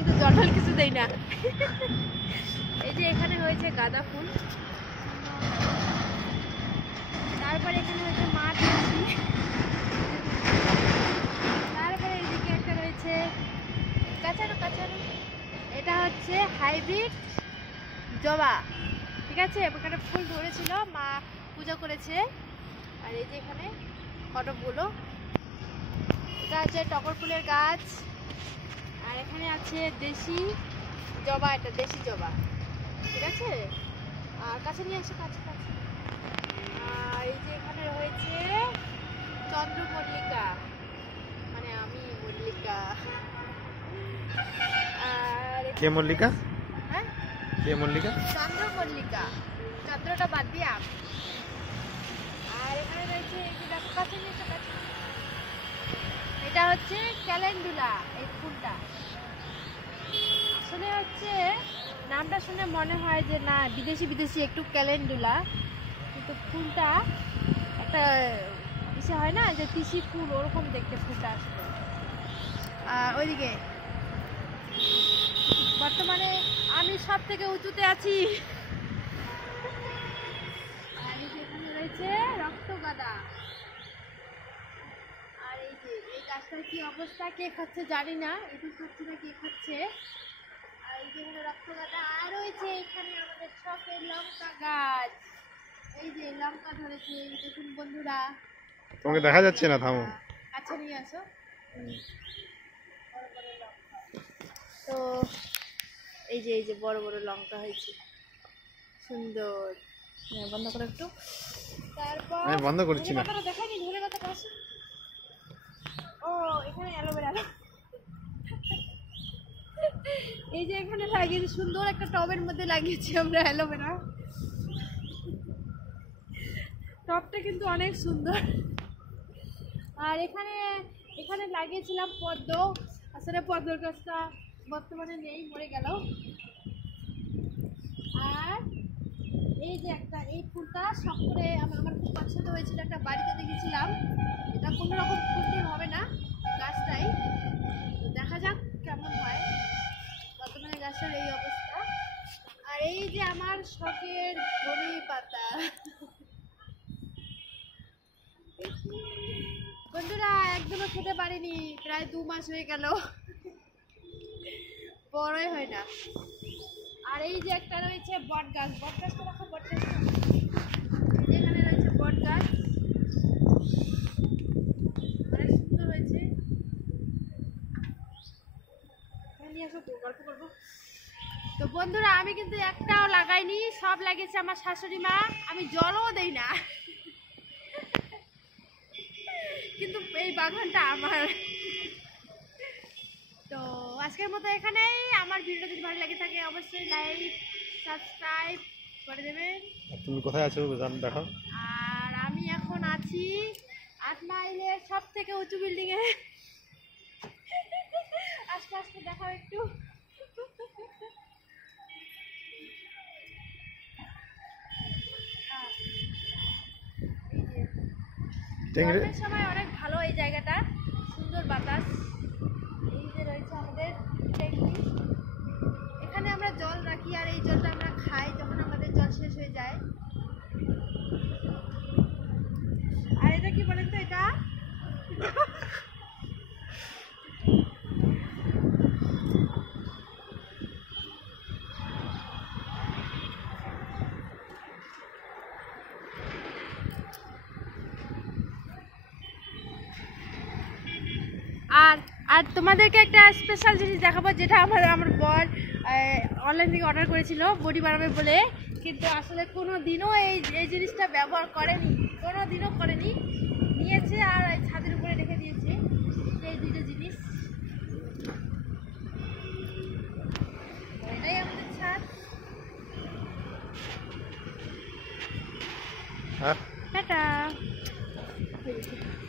কিন্তু জল কিছু দেই না। এই যে এখানে হয়েছে গাঁদা ফুল, তারপরে এখানে হয়েছে মাছ, তারপরে এইদিকে একটা রয়েছে কাঁচানো কাঁচানো, এটা হচ্ছে হাইব্রিড জবা, ঠিক আছে। এখানে ফুল ধরেছিল, মা পূজা করেছে। আর এই যে এখানে কটকগুলো, এটা হচ্ছে টগর ফুলের গাছ। আর এখানে আছে দেশি জবা, এটা দেশি জবা, ঠিক আছে। আর কাছে নিয়ে আসো, কাছে কাছে। আর এই যে এখানে রয়েছে চন্দ্রমল্লিকা, মানে আমি মল্লিকা। আর কে মল্লিকা? হ্যাঁ, কে মল্লিকা? চন্দ্রমল্লিকা, চন্দ্রটা বাদ দিয়ে আমি। আর এখানে রয়েছে এই যে দেখো, কাছে নিয়ে এসো, কাছে। এটা হচ্ছে ক্যালেন্ডুলা, এই ফুলটা আসলে হচ্ছে নামটা শুনে মনে হয় যে না বিদেশি বিদেশি একটু ক্যালেন্ডুলা, কিন্তু ফুলটা একটা ইসে হয় না যে তিসি ফুল, ওরকম দেখতে ফুলটা আসলে। আর ওইদিকে বর্তমানে আমি সব থেকে উঁচুতে আছি। আর এই যে এখানে রয়েছে রক্তগাঁদা। আর এই যে এই গাছটার কি অবস্থা, কে খাচ্ছে জানি না, এটু খাচ্ছে না কে খাচ্ছে। আর এই যে এখানে রক্তগাঁদা। আর রয়েছে এখানে আমাদের শখের লঙ্কা গাছ, এই যে লঙ্কা ধরেছে দেখুন বন্ধুরা। তোমাকে দেখা যাচ্ছে না, থামো। আচ্ছা নিয়ে আসো। বড় বড় লঙ্কা, তো এই যে বড় বড় লঙ্কা হয়েছে, সুন্দর। বন্ধ করো একটু। তারপর আমি বন্ধ করছি না। দেখাইনি, ধরে কথাটা আসো। ও এখানে অ্যালোভেরা, এই যে এখানে লাগিয়েছি, সুন্দর একটা টবের মধ্যে লাগিয়েছি আমরা অ্যালোভেরা। টবটা কিন্তু অনেক সুন্দর। আর এখানে এখানে লাগিয়েছিলাম পদ্ম, আসলে পদ্মর গাছটা বর্তমানে নেই, মরে গেল। আর এই যে একটা এই ফুলটা শখ করে আমার খুব পছন্দ হয়েছিল, একটা বাড়িতে দেখেছিলাম। এটা কোনো রকম ফুল হবে না গাছটাই, দেখা যাক কেমন হয়। বর্তমানে গাছটার এই অবস্থা। আর এই যে আমার শখের ধনে পাতা, বন্ধুরা একদমও খেতে পারিনি, প্রায় 2 মাস হয়ে গেল, বড়ই হয় না। আর এই যে একটা রয়েছে বট গাছ, বট গাছটা দেখো, বট গাছটা এখানে রয়েছে, বট গাছ অনেক সুন্দর হয়েছে। নিয়ে আসো, গল্প করবো। তো বন্ধুরা আমি কিন্তু একটাও লাগাইনি, সব লাগিয়েছে আমার শাশুড়ি মা, আমি জলও দেই না, কিন্তু এই বাগানটা আমার। তো আজকের মতো এখানেই। আমার ভিডিওটা যদি ভালো লাগে থাকে অবশ্যই লাইক সাবস্ক্রাইব করে দেবেন। তুমি কোথায় আছো দেখাও। আর আমি এখন আছি 8 মাইলের সব থেকে উঁচু বিল্ডিং এ। আস্তে আস্তে দেখাও একটু। গরমের সময় অনেক ভালো এই জায়গাটা, সুন্দর বাতাস। এই যে রয়েছে আমাদের ট্যাঙ্কি, এখানে আমরা জল রাখি আর এই জলটা আমরা খাই যখন আমাদের জল শেষ হয়ে যায়। আর এটা কি বলেন তো, এটা আর আর তোমাদেরকে একটা স্পেশাল জিনিস দেখাবো, যেটা আমার বর অনলাইন থেকে অর্ডার করেছিল বডি বানাবে বলে, কিন্তু আসলে কোনো দিনও এই জিনিসটা ব্যবহার করেনি, কোনো দিনও করেনি, নিয়েছে আর ছাদে